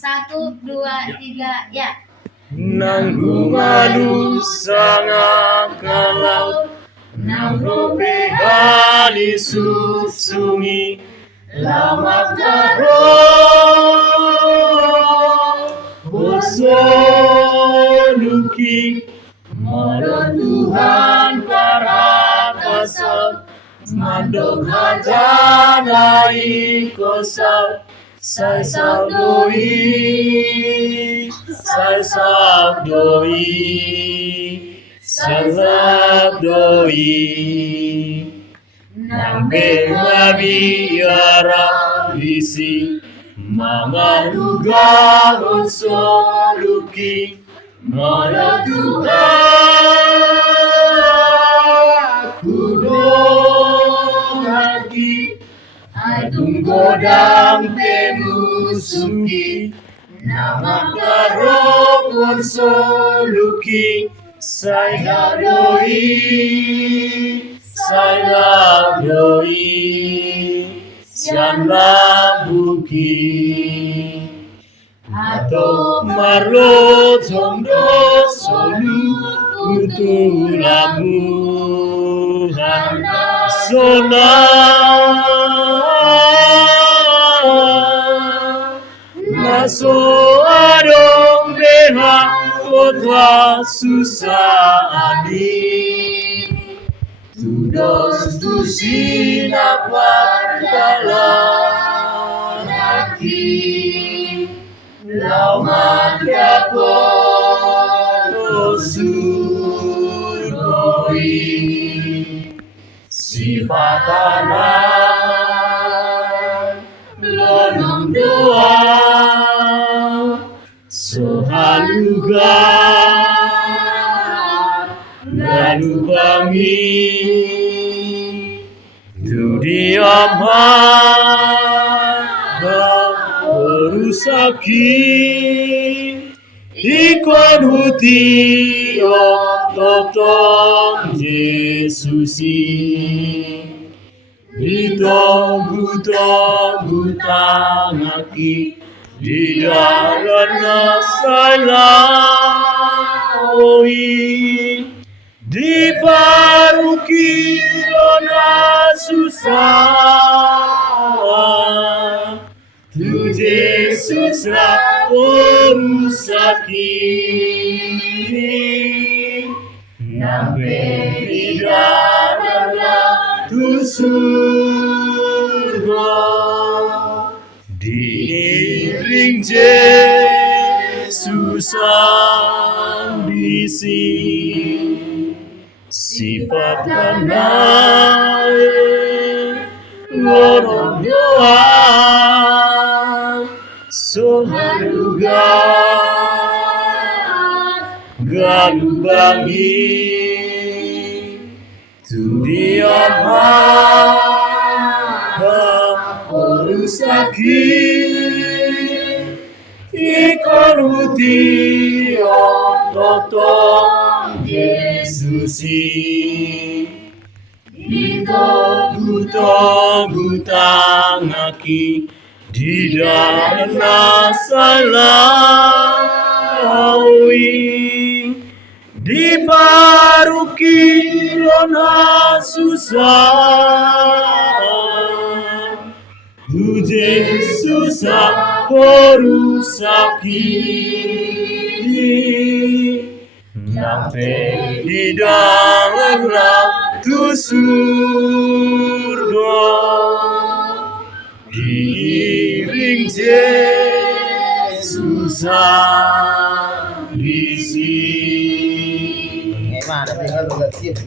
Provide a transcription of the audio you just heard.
1, 2, 3, ya. Nanggung malu sangat kalau nang robe hali susungi lama karo bosoluki moro Tuhan para kasar mandok hajanai kosau sai sabdoi nambe mabiara visi mangaluga onsoluki mara Tuhan kudongaki adung godang pemusuki nama karo konsoluki saya doi sian labuki atau marlo jondo solu kutulamu sona naso adong beha kota susah tudos tu sinapat dalam hati laumat dapat surgoi sifat tanah lonong doa sohaluga lalu bangi Dudi amat berusaki ikon huti totong Yesusi ditunggu tangaki di dalam nasalawi di paruki lona susah tu Yesus urusaki nampe di dalam tu surga diiring Yesus ambisi sifat tanah lorong doa sohaluga galubangi tu dia maha urusaki ikonuti totong Yesusi ditunggu tangaki di dalam nasalawi di paruki lona susah tu Yesus urusaki sampai di dalam tu surga diiring Yesus ambisi.